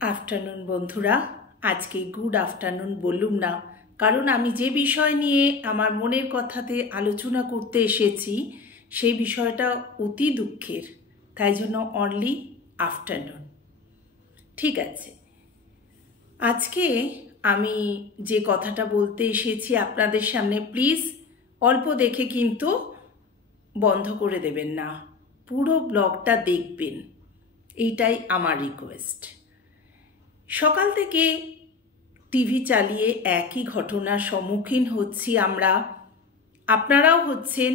Afternoon বন্ধুরা, আজকে good afternoon বললুম না, কারণ আমি যে বিষয় নিয়ে আমার মনের কথাতে আলোচনা করতে এসেছি সেই বিষয়টা অতি দুঃখের, তাই জন্য অনলি আফটারনুন। ঠিক আছে, আজকে আমি যে কথাটা বলতে এসেছি আপনাদের সামনে, প্লিজ অল্প দেখে কিন্তু বন্ধ করে দেবেন না, পুরো ব্লগটা দেখবেন, এইটাই আমার রিকোয়েস্ট। সকাল থেকে টিভি চালিয়ে একই ঘটনার সম্মুখীন হচ্ছি আমরা, আপনারাও হচ্ছেন।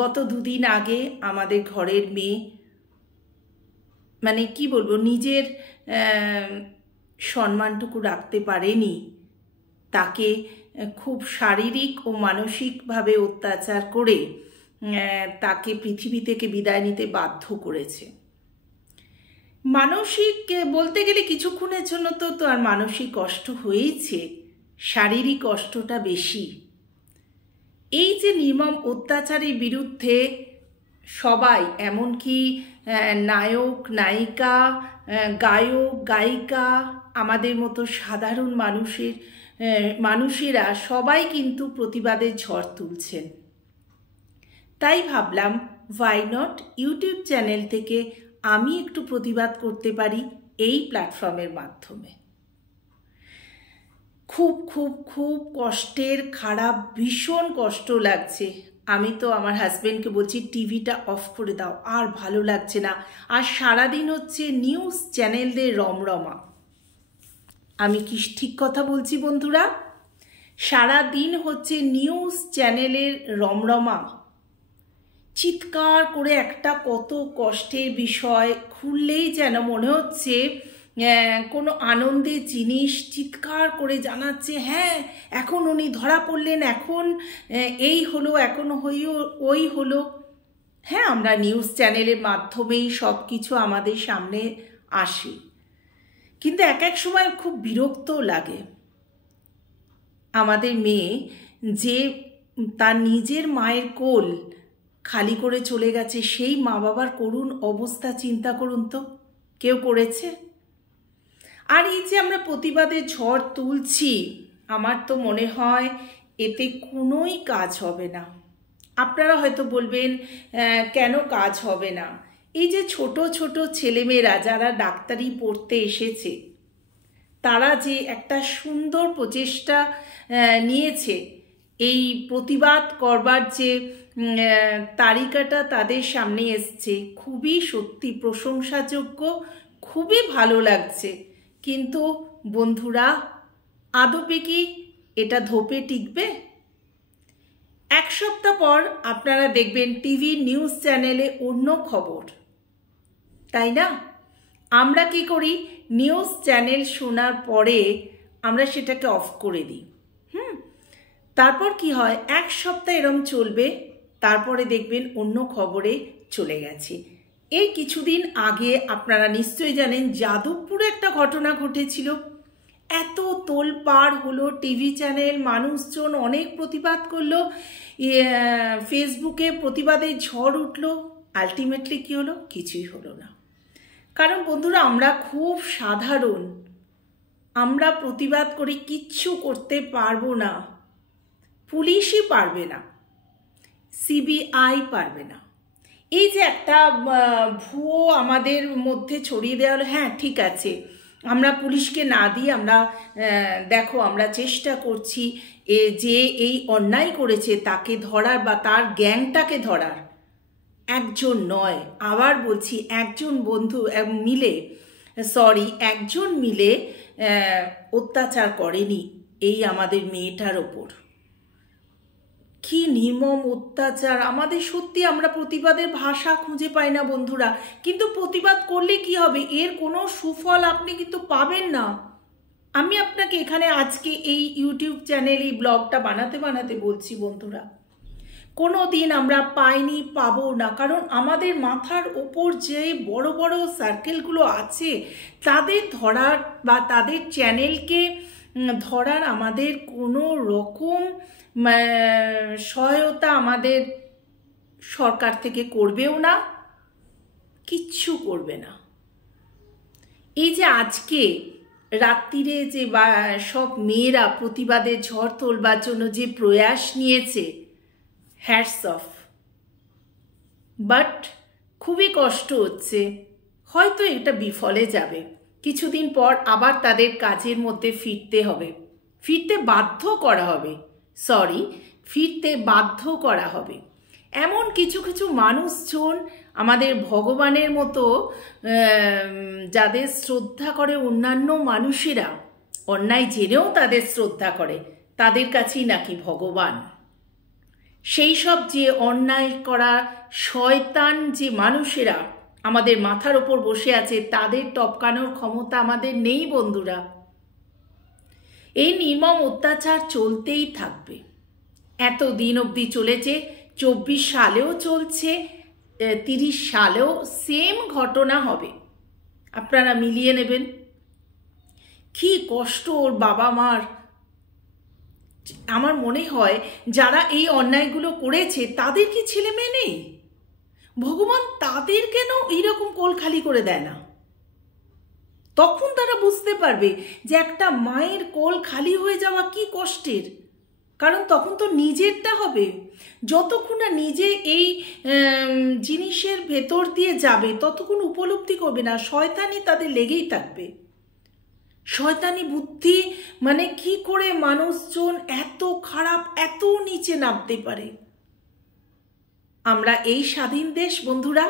গত দুদিন আগে আমাদের ঘরের মেয়ে, মানে কি বলবো, নিজের সম্মানটুকু রাখতে পারেনি, তাকে খুব শারীরিক ও মানসিকভাবে অত্যাচার করে তাকে পৃথিবী থেকে বিদায় নিতে বাধ্য করেছে। মানসিক বলতে গেলে কিছুক্ষণের জন্য তো আর মানসিক কষ্ট হয়েছে, শারীরিক কষ্টটা বেশি। এই যে নির্মম অত্যাচারের বিরুদ্ধে সবাই, এমনকি নায়ক নায়িকা, গায়ক গায়িকা, আমাদের মতো সাধারণ মানুষেরা সবাই কিন্তু প্রতিবাদের ঝড় তুলছেন। তাই ভাবলাম ওয়াই নট ইউটিউব চ্যানেল থেকে আমি একটু প্রতিবাদ করতে পারি এই প্ল্যাটফর্মের মাধ্যমে। খুব খুব খুব কষ্টের, খারাপ, ভীষণ কষ্ট লাগছে। আমি তো আমার হাজব্যান্ডকে বলছি টিভিটা অফ করে দাও, আর ভালো লাগছে না। আর সারাদিন হচ্ছে নিউজ চ্যানেলদের রমরমা। আমি কি ঠিক কথা বলছি বন্ধুরা? সারাদিন হচ্ছে নিউজ চ্যানেলের রমরমা, চিৎকার করে একটা কত কষ্টের বিষয় খুললেই যেন মনে হচ্ছে কোনো আনন্দের জিনিস, চিৎকার করে জানাচ্ছে হ্যাঁ এখন উনি ধরা পড়লেন, এখন এই হলো, এখন ওই হলো। হ্যাঁ, আমরা নিউজ চ্যানেলের মাধ্যমেই সব কিছু আমাদের সামনে আসে, কিন্তু এক এক সময় খুব বিরক্তও লাগে। আমাদের মেয়ে যে তার নিজের মায়ের কোল খালি করে চলে গেছে, সেই মা বাবার করুণ অবস্থা চিন্তা করুন তো, কেউ করেছে? আর এই যে আমরা প্রতিবাদের ঝড় তুলছি, আমার তো মনে হয় এতে কোনোই কাজ হবে না। আপনারা হয়তো বলবেন কেন কাজ হবে না? এই যে ছোট ছোট ছেলেমেয়েরা যারা ডাক্তারি পড়তে এসেছে, তারা যে একটা সুন্দর প্রচেষ্টা নিয়েছে, এই প্রতিবাদ করবার যে তালিকাটা তাদের সামনে এসছে, খুবই সত্যি প্রশংসাযোগ্য, খুবই ভালো লাগছে। কিন্তু বন্ধুরা, আদপে কি এটা ধোপে টিকবে? এক সপ্তাহ পর আপনারা দেখবেন টিভি নিউজ চ্যানেলে অন্য খবর, তাই না? আমরা কি করি, নিউজ চ্যানেল শোনার পরে আমরা সেটাকে অফ করে দিই। তারপর কি হয়, এক সপ্তাহ এরম চলবে, তারপরে দেখবেন অন্য খবরে চলে গেছে। এই কিছুদিন আগে আপনারা নিশ্চয়ই জানেন যাদবপুরে একটা ঘটনা ঘটেছিল, এত তোলপাড় হলো, টিভি চ্যানেল, মানুষজন অনেক প্রতিবাদ করলো, ফেসবুকে প্রতিবাদের ঝড় উঠলো। আলটিমেটলি কি হলো? কিছুই হলো না। কারণ বন্ধুরা, আমরা খুব সাধারণ, আমরা প্রতিবাদ করে কিচ্ছু করতে পারবো না। পুলিশই পারবে না, সিবিআই পারবে না। এই যে একটা ভুয়ো আমাদের মধ্যে ছড়িয়ে দেওয়া হলো, হ্যাঁ ঠিক আছে, আমরা পুলিশকে না দিয়ে আমরা দেখো আমরা চেষ্টা করছি যে এই অন্যায় করেছে তাকে ধরার বা তার গ্যাংটাকে ধরার। একজন নয়, আবার বলছি, একজন মিলে অত্যাচার করেনি এই আমাদের মেয়েটার ওপর। কি নির্মম অত্যাচার! আমাদের সত্যি আমরা প্রতিবাদের ভাষা খুঁজে পাই না বন্ধুরা। কিন্তু প্রতিবাদ করলে কি হবে, এর কোনো সুফল আপনি কিন্তু পাবেন না। আমি আপনাকে এখানে আজকে এই ইউটিউব চ্যানেল, এই ব্লগটা বানাতে বলছি বন্ধুরা, কোনো দিন আমরা পাইনি, পাবো না। কারণ আমাদের মাথার ওপর যে বড় বড় সার্কেলগুলো আছে, তাদের ধরার বা তাদের চ্যানেলকে ধরার আমাদের কোনো রকম সহায়তা আমাদের সরকার থেকে করবেও না, কিচ্ছু করবে না। এই যে আজকে রাত্রিরে যে বা সব মেয়েরা প্রতিবাদের ঝড় তোলবার জন্য যে প্রয়াস নিয়েছে, হ্যাটস অফ। বাট খুবই কষ্ট হচ্ছে, হয়তো এটা বিফলে যাবে, কিছুদিন পর আবার তাদের কাজের মধ্যে ফিরতে হবে, ফিরতে বাধ্য করা হবে, ফিরতে বাধ্য করা হবে। এমন কিছু কিছু মানুষজন আমাদের ভগবানের মতো যাদের শ্রদ্ধা করে অন্যান্য মানুষেরা, অন্যায় জেনেও তাদের শ্রদ্ধা করে, তাদের কাছেই নাকি ভগবান। সেই সব যে অন্যায় করা শয়তান যে মানুষেরা আমাদের মাথার ওপর বসে আছে, তাদের টপকানোর ক্ষমতা আমাদের নেই বন্ধুরা। এই নির্মম অত্যাচার চলতেই থাকবে, এত দিন অবধি চলেছে, 24 সালেও চলছে, 30 সালেও সেম ঘটনা হবে। আপনারা মিলিয়ে নেবেন কি কষ্ট ওর বাবা মার। আমার মনে হয় যারা এই অন্যায়গুলো করেছে তাদের কি ছেলে মেয়ে নেই? ভগবান তাদের কেন এইরকম কোল খালি করে দেয় না? তখন তারা বুঝতে পারবে যে একটা মায়ের কোল খালি হয়ে যাওয়া কি কষ্টের। কারণ তখন তো নিজেরটা হবে। যতক্ষণ না নিজে এই জিনিসের ভেতর দিয়ে যাবে ততক্ষণ উপলব্ধি করবে না। শয়তানি তাদের লেগেই থাকবে। শয়তানি বুদ্ধি মানে কি করে মানুষজন এত খারাপ, এত নিচে নামতে পারে। আমরা এই স্বাধীন দেশ বন্ধুরা,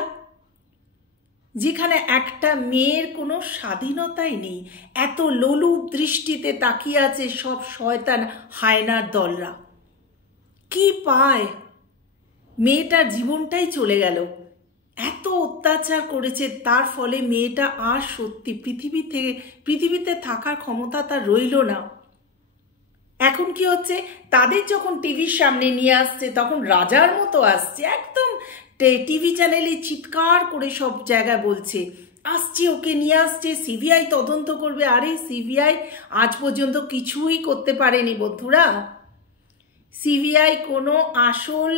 যেখানে একটা মেয়ের কোনো স্বাধীনতাই নেই, এত লোলুপ দৃষ্টিতে তাকিয়ে আছে সব শয়তান হায়নার দলরা। কি পায়? মেয়েটার জীবনটাই চলে গেল। এত অত্যাচার করেছে, তার ফলে মেয়েটা আর সত্যি পৃথিবীতে থাকার ক্ষমতা তার রইল না। এখন কি হচ্ছে, তাদের যখন টিভির সামনে নিয়ে আসছে তখন রাজার মতো আসছে, একদম টিভি চ্যানেলে চিৎকার করে সব জায়গায় বলছে আসছে, ওকে নিয়ে আসছে, সিবিআই তদন্ত করবে। আরে সিবিআই আজ পর্যন্ত কিছুই করতে পারেনি বন্ধুরা। সিবিআই কোনো আসল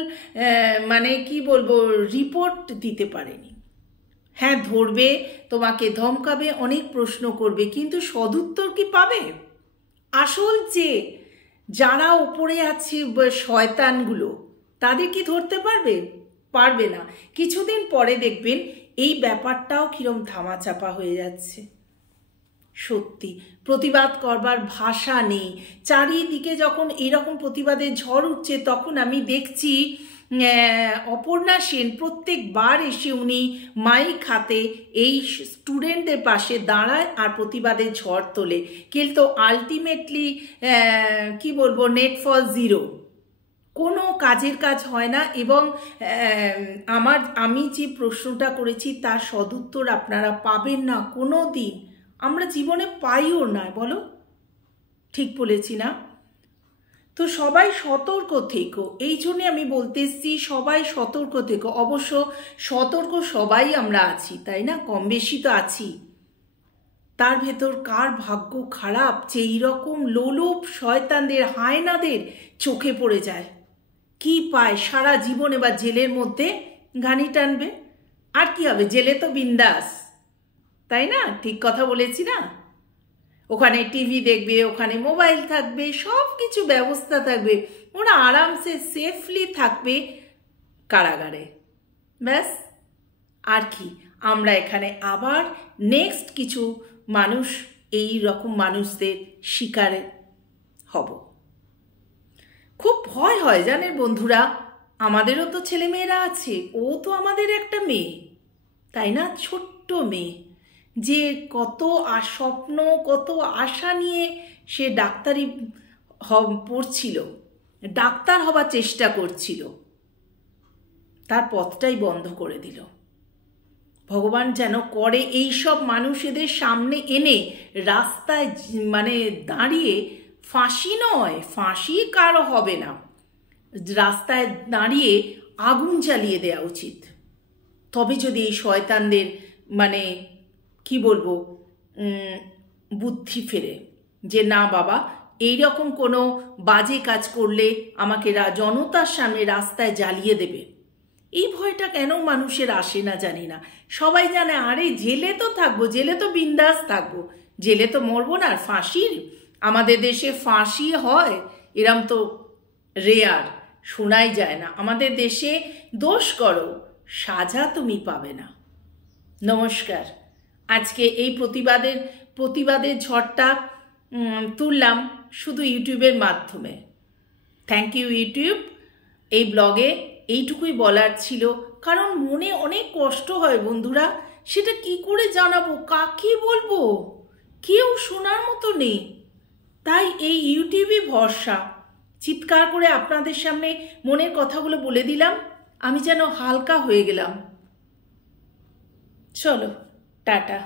মানে কি বলবো রিপোর্ট দিতে পারেনি। হ্যাঁ, ধরবে, তোমাকে ধমকাবে, অনেক প্রশ্ন করবে, কিন্তু সদুত্তর কি পাবে? আসল যে যারা উপরে আছে শয়তানগুলো, তাদের কি ধরতে পারবে? পারবে না। কিছুদিন পরে দেখবেন এই ব্যাপারটাও কিরম ধামাচাপা হয়ে যাচ্ছে। সত্যি প্রতিবাদ করবার ভাষা নেই। চারিদিকে যখন এরকম প্রতিবাদের ঝড় উঠছে, তখন আমি দেখছি অপর্ণা সেন প্রত্যেকবার এসে উনি মাইক হাতে এই স্টুডেন্টদের পাশে দাঁড়ায় আর প্রতিবাদের ঝড় তোলে, কিন্তু আলটিমেটলি কি বলবো, নেট ফর জিরো, কোনো কাজের কাজ হয় না। এবং আমি যে প্রশ্নটা করেছি তার সদুত্তর আপনারা পাবেন না কোনো দিন, আমরা জীবনে পাইও না। বলো, ঠিক বলেছি না? তো সবাই সতর্ক থেকো, এই জন্যে আমি বলতে এসছি সবাই সতর্ক থেকো। অবশ্য সতর্ক সবাই আমরা আছি, তাই না? কম বেশি তো আছি। তার ভেতর কার ভাগ্য খারাপ যে এইরকম লোলুপ শয়তানদের হায়নাদের চোখে পড়ে যায়। কি পায় সারা জীবন? এবার জেলের মধ্যে ঘানি টানবে, আর কি হবে? জেলে তো বিন্দাস, তাই না? ঠিক কথা বলেছি না? ওখানে টিভি দেখবে, ওখানে মোবাইল থাকবে, সব কিছু ব্যবস্থা থাকবে, ওরা আরামসে সেফলি থাকবে কারাগারে। ব্যাস, আর কি? আমরা এখানে আবার নেক্সট কিছু মানুষ এই রকম মানুষদের শিকারে হব। খুব ভয় হয় জানেন বন্ধুরা, আমাদেরও তো ছেলেমেয়েরা আছে, ও তো আমাদের একটা মেয়ে, তাই না? ছোট্ট মেয়ে, যে কত স্বপ্ন, কত আশা নিয়ে সে ডাক্তারি পড়ছিল, ডাক্তার হবার চেষ্টা করছিল, তার পথটাই বন্ধ করে দিল। ভগবান যেন করে এই সব মানুষদের সামনে এনে রাস্তায় মানে দাঁড়িয়ে, ফাঁসি নয়, ফাঁসি কারো হবে না, রাস্তায় দাঁড়িয়ে আগুন জ্বালিয়ে দেওয়া উচিত। তবে যদি এই শয়তানদের মানে কি বলবো বুদ্ধি ফেরে যে না বাবা, এইরকম কোনো বাজে কাজ করলে আমাকে জনতার সামনে রাস্তায় জ্বালিয়ে দেবে। এই ভয়টা কেন মানুষের আসে না জানি না। সবাই জানে আরে জেলে তো থাকবো, জেলে তো বিন্দাস থাকবো, জেলে তো মরবো না। আর ফাঁসির, আমাদের দেশে ফাঁসি হয় এরম তো রেয়ার, শোনাই যায় না। আমাদের দেশে দোষ করো, সাজা তুমি পাবে না। নমস্কার। আজকে এই প্রতিবাদের ঝড়টা তুললাম শুধু ইউটিউবের মাধ্যমে। Thank you YouTube. এই ব্লগে এইটুকুই বলার ছিল, কারণ মনে অনেক কষ্ট হয় বন্ধুরা, সেটা কি করে জানাবো, কাকে বলবো, কেউ শোনার মতো নেই। তাই এই ইউটিউবই ভরসা, চিৎকার করে আপনাদের সামনে মনের কথাগুলো বলে দিলাম, আমি যেন হালকা হয়ে গেলাম। চলো, টাটা।